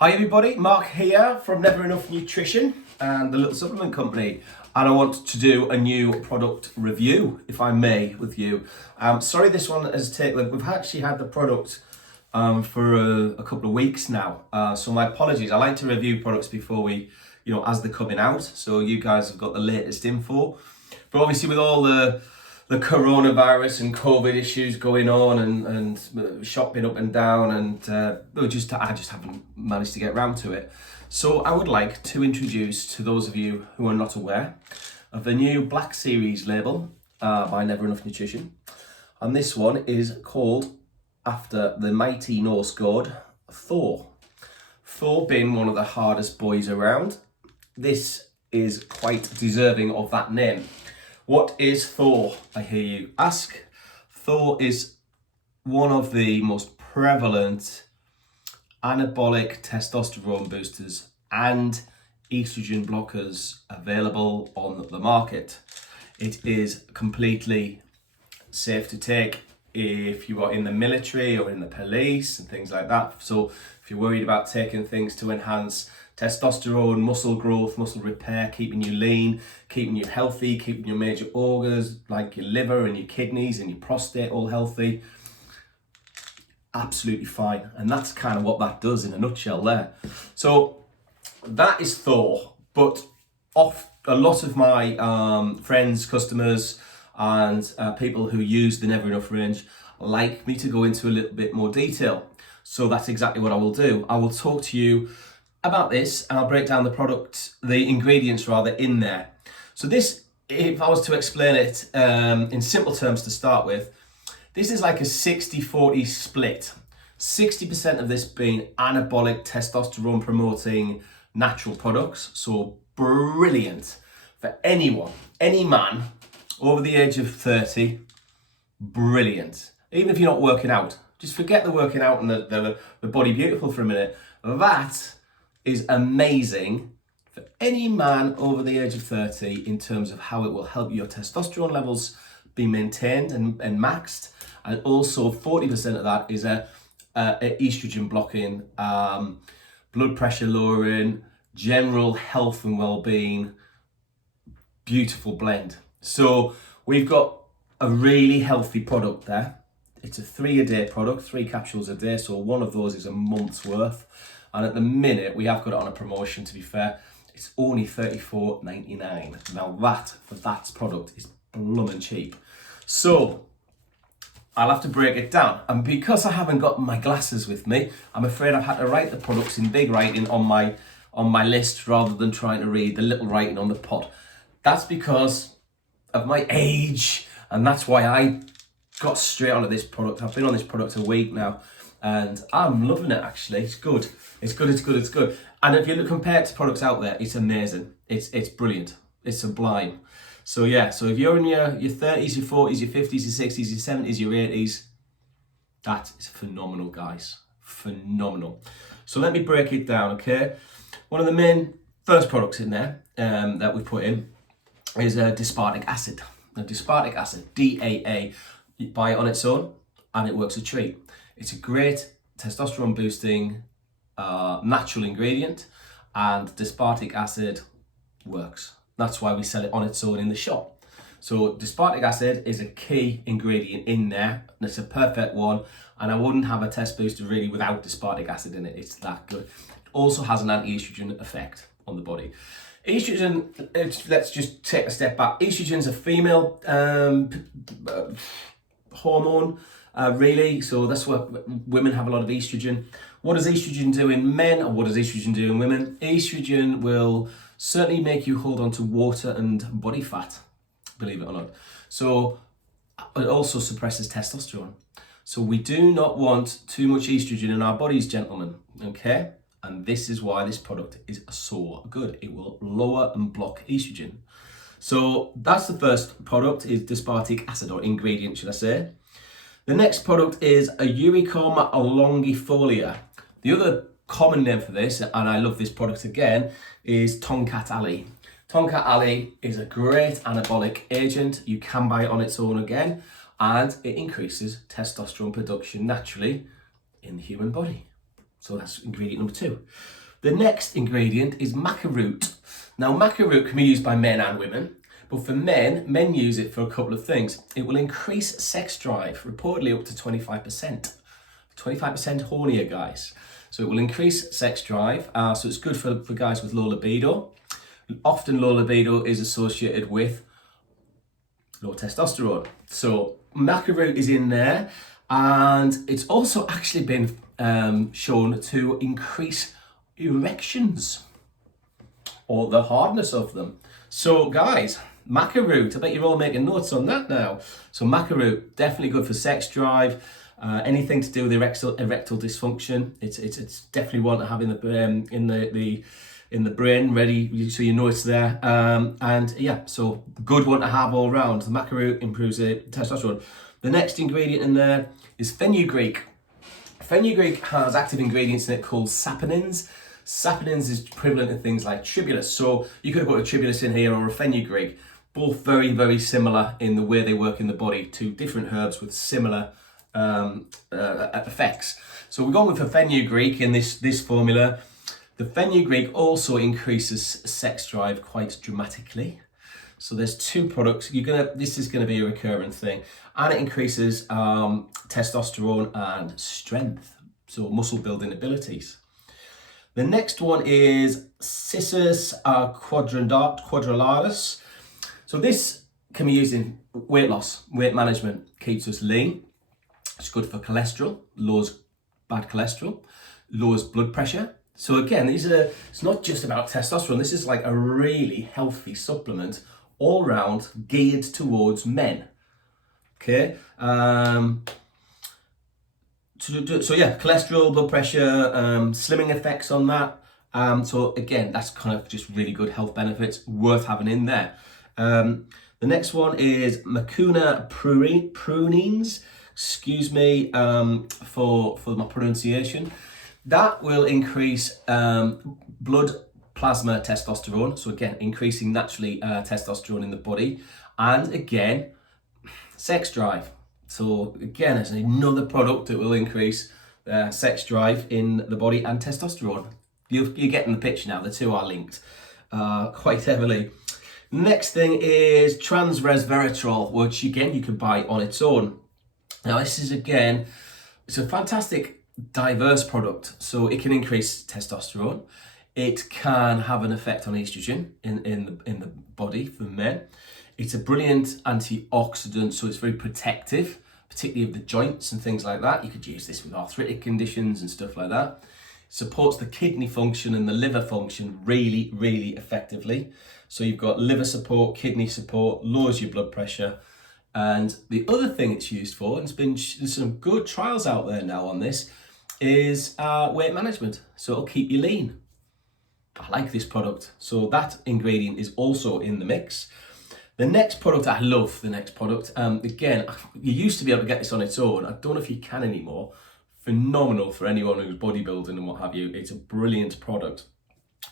Hi everybody, Mark here from Never Enough Nutrition and the Little Supplement Company, and I want to do a new product review, if I may, with you. Sorry this one has taken, we've actually had the product for a couple of weeks now, so my apologies. I like to review products before we, as they're coming out, so you guys have got the latest info. But obviously with all the coronavirus and COVID issues going on and shopping up and down, and I just haven't managed to get around to it. So I would like to introduce to those of you who are not aware of the new Black Series label by Never Enough Nutrition. And this one is called after the mighty Norse god Thor. Thor being one of the hardest boys around, this is quite deserving of that name. What is Thor, I hear you ask? Thor is one of the most prevalent anabolic testosterone boosters and estrogen blockers available on the market. It is completely safe to take if you are in the military or in the police and things like that. So if you're worried about taking things to enhance testosterone, muscle growth, muscle repair, keeping you lean, keeping you healthy, keeping your major organs like your liver and your kidneys and your prostate all healthy, absolutely fine. And that's kind of what that does in a nutshell there. So that is Thor, but a lot of my friends, customers, and people who use the Never Enough range like me to go into a little bit more detail. So that's exactly what I will do. I will talk to you about this and I'll break down the ingredients rather in there. So this, if I was to explain it in simple terms to start with, this is like a 60-40 split. 60% of this being anabolic testosterone promoting natural products. So brilliant for anyone, any man over the age of 30, brilliant. Even if you're not working out, just forget the working out and the body beautiful for a minute. That is amazing for any man over the age of 30 in terms of how it will help your testosterone levels be maintained and maxed. And also 40% of that is a estrogen blocking, blood pressure lowering, general health and well-being, beautiful blend. So we've got a really healthy product there. It's a 3-a-day product, 3 capsules a day. So one of those is a month's worth. And at the minute, we have got it on a promotion, to be fair. It's only $34.99. Now that product is bloomin' cheap. So I'll have to break it down. And because I haven't got my glasses with me, I'm afraid I've had to write the products in big writing on my list rather than trying to read the little writing on the pod. That's because of my age, and that's why I got straight onto this product. I've been on this product a week now, and I'm loving it actually. It's good. It's good. And if you look compared to products out there, it's amazing. It's brilliant. It's sublime. So yeah, so if you're in your 30s, your 40s, your 50s, your 60s, your 70s, your 80s, that is phenomenal, guys. Phenomenal. So let me break it down, okay? One of the main first products in there that we put in is dispartic acid. Now, dispartic acid, DAA, you buy it on its own and it works a treat. It's a great testosterone boosting natural ingredient, and dispartic acid works. That's why we sell it on its own in the shop. So dispartic acid is a key ingredient in there, and it's a perfect one. And I wouldn't have a test booster really without dispartic acid in it. It's that good. It also has an anti-estrogen effect on the body. Estrogen, let's just take a step back. Estrogen's a female hormone, really. So that's what women have a lot of estrogen. What does estrogen do in men, or what does estrogen do in women? Estrogen will certainly make you hold on to water and body fat, believe it or not. So it also suppresses testosterone. So we do not want too much estrogen in our bodies, gentlemen, okay? And this is why this product is so good. It will lower and block estrogen. So that's the first product, is dispartic acid, or ingredient, should I say. The next product is a Uricoma longifolia. The other common name for this, and I love this product again, is Tonkat Ali. Tonkat Ali is a great anabolic agent. You can buy it on its own again, and it increases testosterone production naturally in the human body. So that's ingredient number 2. The next ingredient is maca root. Now, maca root can be used by men and women, but for men use it for a couple of things. It will increase sex drive, reportedly up to 25%. 25% hornier, guys. So it will increase sex drive. So it's good for guys with low libido. Often low libido is associated with low testosterone. So maca root is in there, and it's also actually been shown to increase erections or the hardness of them. So guys, maca root, I bet you're all making notes on that now. So maca root, definitely good for sex drive. Anything to do with erectile dysfunction, it's definitely one to have in the brain ready, so you know it's there. And yeah, so good one to have all round. The maca root improves the testosterone. The next ingredient in there is fenugreek. Fenugreek has active ingredients in it called saponins. Saponins is equivalent to things like tribulus. So you could have got a tribulus in here or a fenugreek. Both very, very similar in the way they work in the body. 2 different herbs with similar effects. So we're going with the fenugreek in this formula. The fenugreek also increases sex drive quite dramatically. So there's 2 products. This is gonna be a recurrent thing, and it increases testosterone and strength, so muscle building abilities. The next one is Cissus quadralaris. So this can be used in weight loss, weight management, keeps us lean. It's good for cholesterol, lowers bad cholesterol, lowers blood pressure. So again, it's not just about testosterone. This is like a really healthy supplement all round, geared towards men. Okay. So yeah, cholesterol, blood pressure, slimming effects on that. So again, that's kind of just really good health benefits, worth having in there. The next one is Mucuna prunings. Excuse me for my pronunciation. That will increase blood plasma testosterone. So again, increasing naturally testosterone in the body, and again, sex drive. So again, it's another product that will increase sex drive in the body and testosterone. You're getting the picture now. The 2 are linked quite heavily. Next thing is transresveratrol, which again you can buy on its own. Now this is again, it's a fantastic diverse product. So it can increase testosterone. It can have an effect on estrogen in the body for men. It's a brilliant antioxidant, so it's very protective, particularly of the joints and things like that. You could use this with arthritic conditions and stuff like that. Supports the kidney function and the liver function really, really effectively. So you've got liver support, kidney support, lowers your blood pressure. And the other thing it's used for, and there's some good trials out there now on this, is weight management. So it'll keep you lean. I like this product. So that ingredient is also in the mix. The next product, I love the next product. Again, you used to be able to get this on its own. I don't know if you can anymore. Phenomenal for anyone who's bodybuilding and what have you. It's a brilliant product.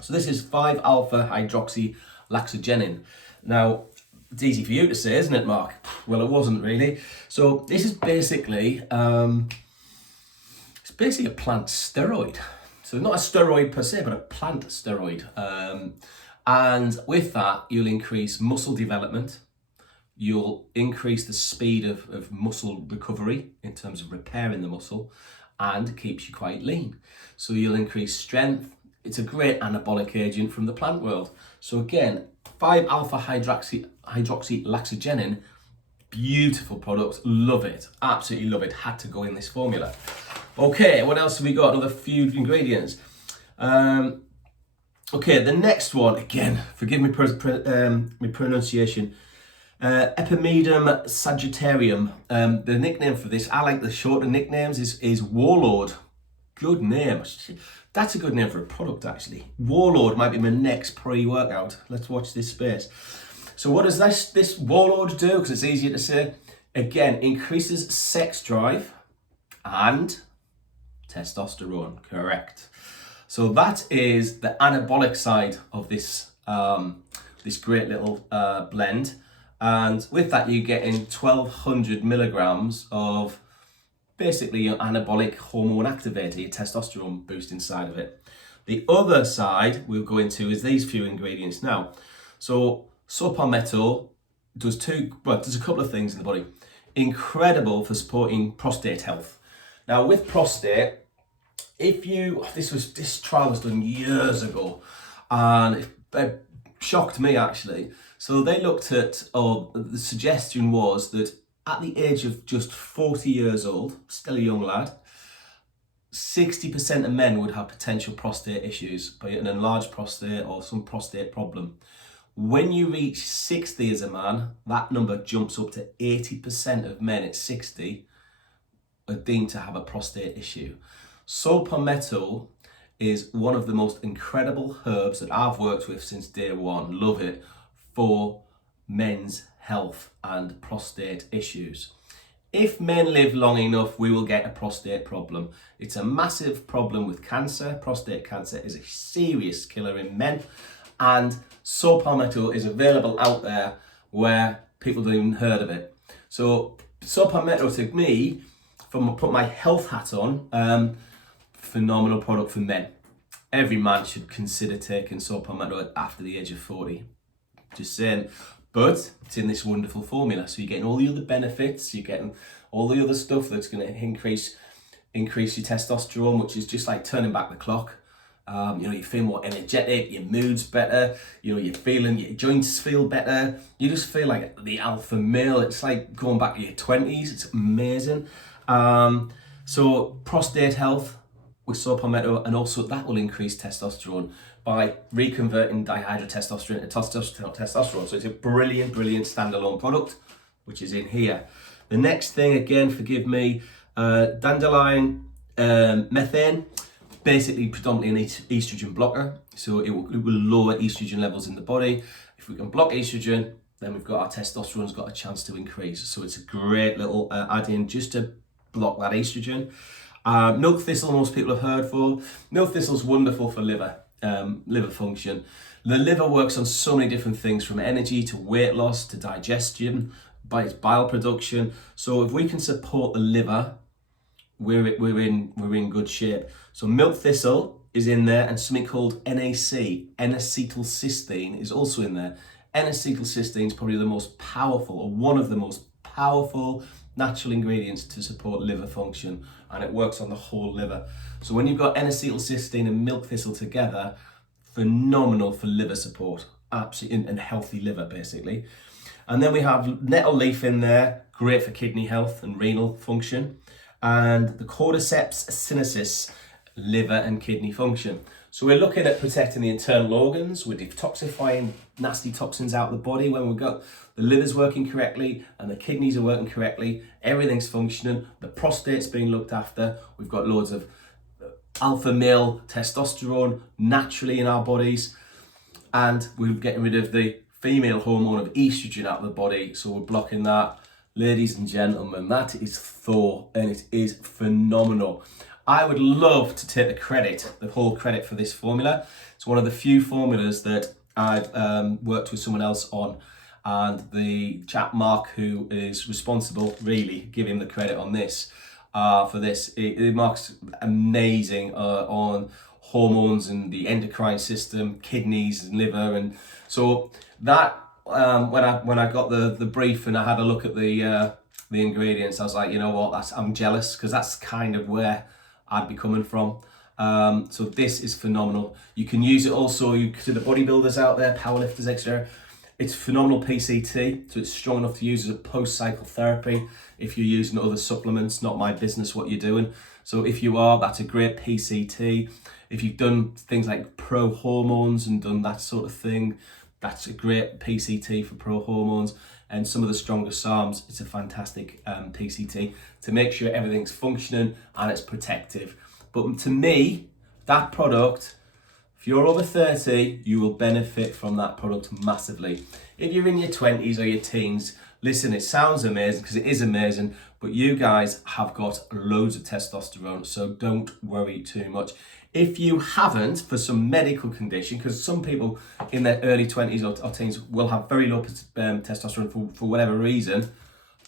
So this is 5-alpha hydroxylaxogenin. Now, it's easy for you to say, isn't it, Mark? Well, it wasn't really. So this is basically, it's basically a plant steroid. So not a steroid per se, but a plant steroid. And with that, you'll increase muscle development. You'll increase the speed of muscle recovery in terms of repairing the muscle, and keeps you quite lean. So you'll increase strength. It's a great anabolic agent from the plant world. So again, 5-alpha hydroxylaxogenin, beautiful product. Love it. Absolutely love it. Had to go in this formula. Okay, what else have we got? Another few ingredients. Okay, the next one, again, forgive me my pronunciation, Epimedium sagittarium. The nickname for this, I like the shorter nicknames, is Warlord. Good name. That's a good name for a product, actually. Warlord might be my next pre-workout. Let's watch this space. So what does this Warlord do? Because it's easier to say. Again, increases sex drive and testosterone, correct. So that is the anabolic side of this this great little blend, and with that you get in 1,200 milligrams of basically your anabolic hormone activator, your testosterone boost inside of it. The other side we'll go into is these few ingredients now. So saw palmetto does does a couple of things in the body. Incredible for supporting prostate health. Now with prostate, this trial was done years ago, and it shocked me actually. So they looked at, the suggestion was that at the age of just 40 years old, still a young lad, 60% of men would have potential prostate issues, be it an enlarged prostate or some prostate problem. When you reach 60 as a man, that number jumps up to 80% of men at 60 are deemed to have a prostate issue. Saw palmetto is one of the most incredible herbs that I've worked with since day one. Love it for men's health and prostate issues. If men live long enough, we will get a prostate problem. It's a massive problem with cancer. Prostate cancer is a serious killer in men, and saw palmetto is available out there where people don't even heard of it. So saw palmetto, to me, from put my health hat on, phenomenal product for men. Every man should consider taking saw palmetto after the age of 40. Just saying. But it's in this wonderful formula, so you're getting all the other benefits, you're getting all the other stuff that's going to increase your testosterone, which is just like turning back the clock. You feel more energetic, your mood's better, your joints feel better, you just feel like the alpha male. It's like going back to your 20s, it's amazing. So prostate health with saw palmetto, and also that will increase testosterone by reconverting dihydrotestosterone to testosterone. So it's a brilliant standalone product, which is in here. The next thing, again, forgive me, dandelion methane, basically predominantly an estrogen blocker. So it will lower estrogen levels in the body. If we can block estrogen, then we've got our testosterone's got a chance to increase. So it's a great little add-in just to block that estrogen. Milk thistle, most people have heard for. Milk thistle's wonderful for liver function. The liver works on so many different things, from energy to weight loss to digestion, by its bile production. So if we can support the liver, we're in good shape. So milk thistle is in there, and something called NAC, N-acetylcysteine, is also in there. N-acetylcysteine is probably the most powerful, or one of the most powerful natural ingredients to support liver function, and it works on the whole liver. So when you've got N-acetylcysteine and milk thistle together, phenomenal for liver support, absolutely, and healthy liver basically. And then we have nettle leaf in there, great for kidney health and renal function, and the cordyceps sinensis, liver and kidney function. So we're looking at protecting the internal organs, we're detoxifying nasty toxins out of the body when we've got the liver's working correctly and the kidneys are working correctly, everything's functioning, the prostate's being looked after, we've got loads of alpha male testosterone naturally in our bodies, and we're getting rid of the female hormone of estrogen out of the body, so we're blocking that. Ladies and gentlemen, that is THOR, and it is phenomenal. I would love to take the whole credit for this formula. It's one of the few formulas that I've worked with someone else on, and the chap Mark, who is responsible, really give him the credit on this. For this, Mark's amazing on hormones and the endocrine system, kidneys and liver, and so that when I got the brief and I had a look at the ingredients, I was like, you know what, I'm jealous, because that's kind of where I'd be coming from. So this is phenomenal. You can use it also to the bodybuilders out there, powerlifters, etc. It's phenomenal PCT, so it's strong enough to use as a post-cycle therapy if you're using other supplements. Not my business what you're doing. So if you are, that's a great PCT. If you've done things like pro hormones and done that sort of thing, that's a great PCT for pro hormones. And some of the stronger SARMs, it's a fantastic PCT to make sure everything's functioning and it's protective. But to me, that product, if you're over 30, you will benefit from that product massively. If you're in your 20s or your teens, listen, it sounds amazing, because it is amazing, but you guys have got loads of testosterone, so don't worry too much. If you haven't, for some medical condition, because some people in their early 20s or teens will have very low testosterone for whatever reason,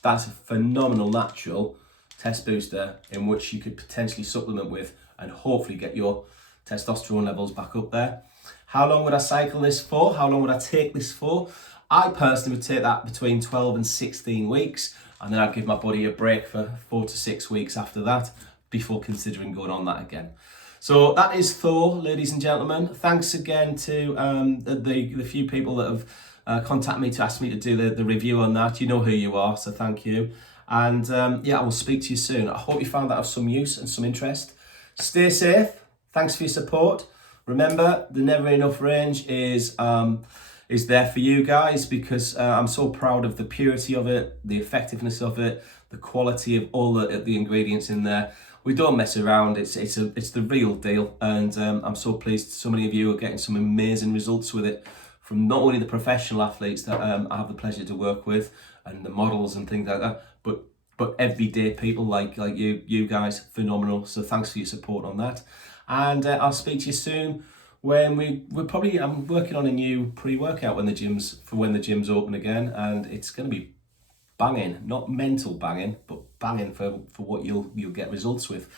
that's a phenomenal natural test booster in which you could potentially supplement with and hopefully get your testosterone levels back up there. How long would I cycle this for? How long would I take this for? I personally would take that between 12 and 16 weeks, and then I'd give my body a break for 4 to 6 weeks after that before considering going on that again. So that is Thor, ladies and gentlemen. Thanks again to the few people that have contacted me to ask me to do the review on that. You know who you are, so thank you. And yeah, I will speak to you soon. I hope you found that of some use and some interest. Stay safe. Thanks for your support. Remember, the Never Enough range is there for you guys, because I'm so proud of the purity of it, the effectiveness of it, the quality of all the ingredients in there. We don't mess around. It's the real deal, and I'm so pleased so many of you are getting some amazing results with it, from not only the professional athletes that I have the pleasure to work with and the models and things like that, but everyday people like you guys. Phenomenal. So thanks for your support on that, and I'll speak to you soon when I'm working on a new pre-workout when the gyms open again, and it's going to be banging, not mental banging, but banging for what you'll get results with.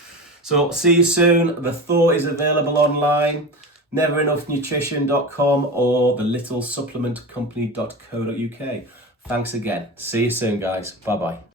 So see you soon. The Thor is available online, neverenoughnutrition.com or thelittlesupplementcompany.co.uk. Thanks again. See you soon, guys. Bye bye.